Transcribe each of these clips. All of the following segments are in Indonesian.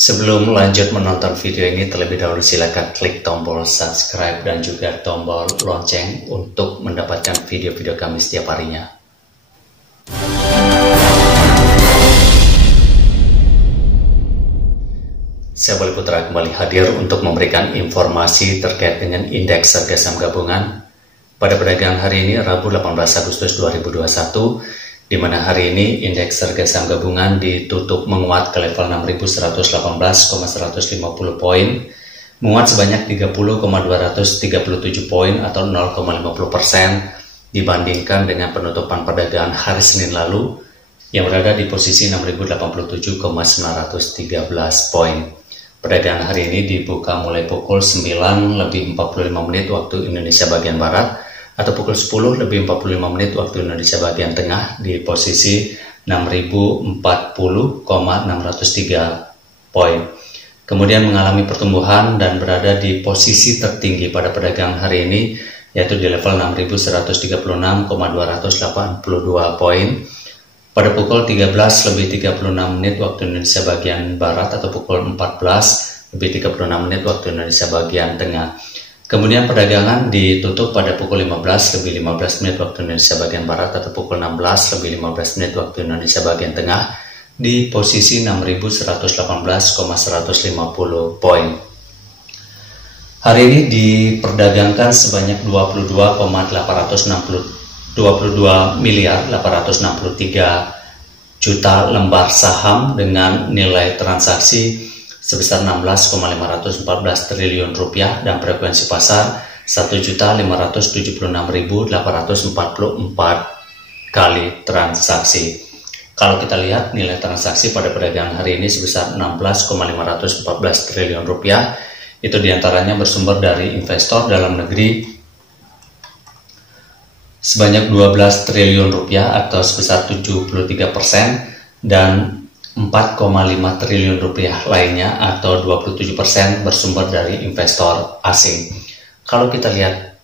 Sebelum lanjut menonton video ini, terlebih dahulu silakan klik tombol subscribe dan juga tombol lonceng untuk mendapatkan video-video kami setiap harinya. Saya Boleh Putra kembali hadir untuk memberikan informasi terkait dengan indeks harga saham gabungan pada perdagangan hari ini, Rabu 18 Agustus 2021, di mana hari ini indeks harga saham gabungan ditutup menguat ke level 6.118,150 poin, menguat sebanyak 30,237 poin atau 0,50% dibandingkan dengan penutupan perdagangan hari Senin lalu yang berada di posisi 6.087,913 poin. Perdagangan hari ini dibuka mulai pukul 9:45 waktu Indonesia bagian Barat atau pukul 10:45 waktu Indonesia bagian Tengah di posisi 6.040,603 poin. Kemudian mengalami pertumbuhan dan berada di posisi tertinggi pada perdagangan hari ini, yaitu di level 6.136,282 poin pada pukul 13:36 waktu Indonesia bagian Barat atau pukul 14:36 waktu Indonesia bagian Tengah. Kemudian perdagangan ditutup pada pukul 15:15 waktu Indonesia bagian Barat atau pukul 16:15 waktu Indonesia bagian Tengah di posisi 6.118,150 poin. Hari ini diperdagangkan sebanyak 22 miliar 863 juta lembar saham dengan nilai transaksi sebesar 16,514 triliun rupiah dan frekuensi pasar 1.576.844 kali transaksi. Kalau kita lihat nilai transaksi pada perdagangan hari ini sebesar 16,514 triliun rupiah, itu diantaranya bersumber dari investor dalam negeri sebanyak 12 triliun rupiah atau sebesar 73% dan 4,5 triliun rupiah lainnya atau 27% bersumber dari investor asing. Kalau kita lihat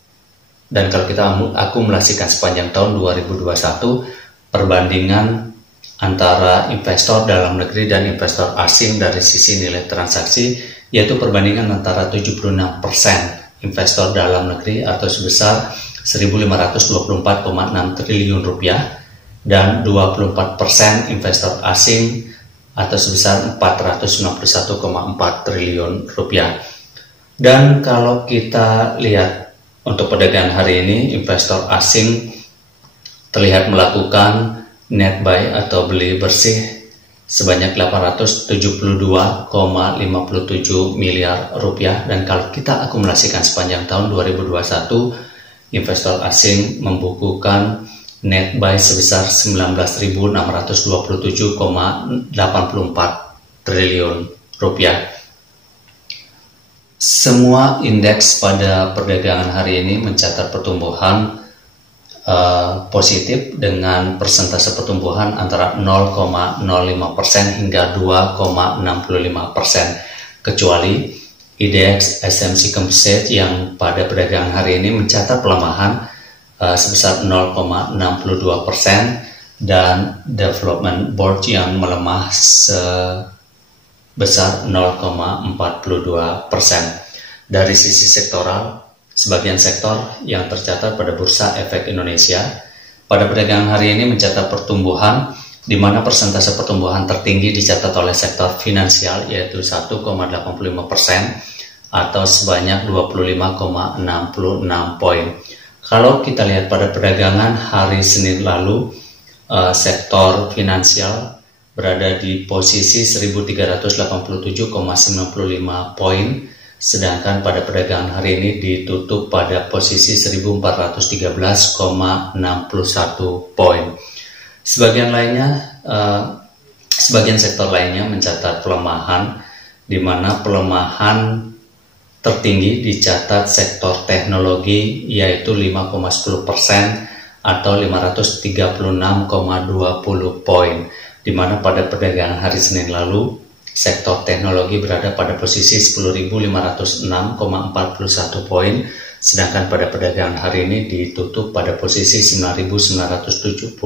dan kalau kita akumulasikan sepanjang tahun 2021, perbandingan antara investor dalam negeri dan investor asing dari sisi nilai transaksi yaitu perbandingan antara 76% investor dalam negeri atau sebesar 1.524,6 triliun rupiah dan 24% investor asing atau sebesar 491,4 triliun rupiah. Dan kalau kita lihat untuk perdagangan hari ini, investor asing terlihat melakukan net buy atau beli bersih sebanyak 872,57 miliar rupiah, dan kalau kita akumulasikan sepanjang tahun 2021, investor asing membukukan net buy sebesar 19.627,84 triliun rupiah. Semua indeks pada perdagangan hari ini mencatat pertumbuhan positif dengan persentase pertumbuhan antara 0,05% hingga 2,65%, kecuali IDX SMC Composite yang pada perdagangan hari ini mencatat pelemahan sebesar 0,62% dan Development Board yang melemah sebesar 0,42%. Dari sisi sektoral, sebagian sektor yang tercatat pada Bursa Efek Indonesia pada perdagangan hari ini mencatat pertumbuhan, di mana persentase pertumbuhan tertinggi dicatat oleh sektor finansial yaitu 1,85% atau sebanyak 25,66 poin. Kalau kita lihat pada perdagangan hari Senin lalu, sektor finansial berada di posisi 1.387,95 poin, sedangkan pada perdagangan hari ini ditutup pada posisi 1.413,61 poin. Sebagian sektor lainnya mencatat pelemahan, di mana pelemahan tertinggi dicatat sektor teknologi yaitu 5,10% atau 536,20 poin, di mana pada perdagangan hari Senin lalu sektor teknologi berada pada posisi 10.506,41 poin, sedangkan pada perdagangan hari ini ditutup pada posisi 9.970,21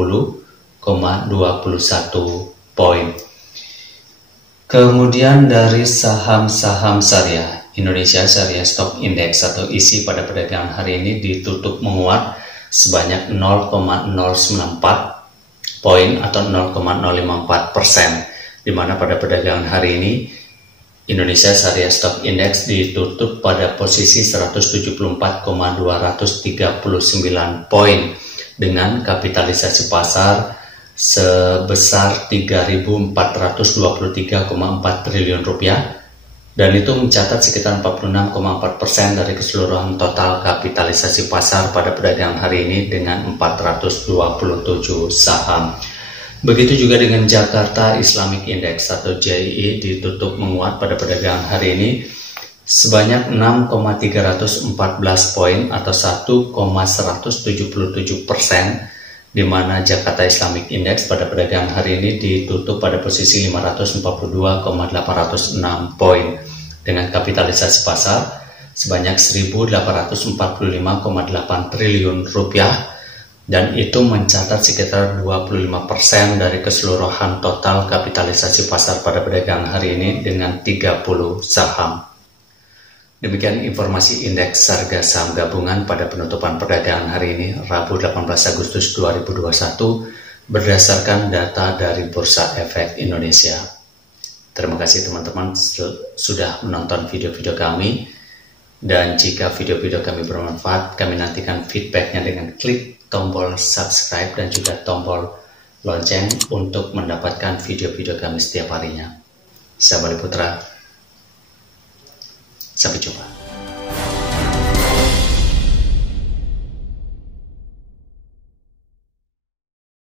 poin. Kemudian dari saham-saham syariah, Indonesia Sharia Stock Index atau ISI pada perdagangan hari ini ditutup menguat sebanyak 0,094 poin atau 0,054%, di mana pada perdagangan hari ini Indonesia Sharia Stock Index ditutup pada posisi 174,239 poin dengan kapitalisasi pasar sebesar 3.423,4 triliun rupiah, dan itu mencatat sekitar 46,4% dari keseluruhan total kapitalisasi pasar pada perdagangan hari ini dengan 427 saham. Begitu juga dengan Jakarta Islamic Index atau JII ditutup menguat pada perdagangan hari ini sebanyak 6,314 poin atau 1,177%, di mana Jakarta Islamic Index pada perdagangan hari ini ditutup pada posisi 542,806 poin dengan kapitalisasi pasar sebanyak 1.845,8 triliun rupiah, dan itu mencatat sekitar 25% dari keseluruhan total kapitalisasi pasar pada perdagangan hari ini dengan 30 saham. Demikian informasi indeks harga saham gabungan pada penutupan perdagangan hari ini, Rabu 18 Agustus 2021, berdasarkan data dari Bursa Efek Indonesia. Terima kasih teman-teman sudah menonton video-video kami, dan jika video-video kami bermanfaat, kami nantikan feedbacknya dengan klik tombol subscribe dan juga tombol lonceng untuk mendapatkan video-video kami setiap harinya. Saya Bali Putra. Sampai jumpa.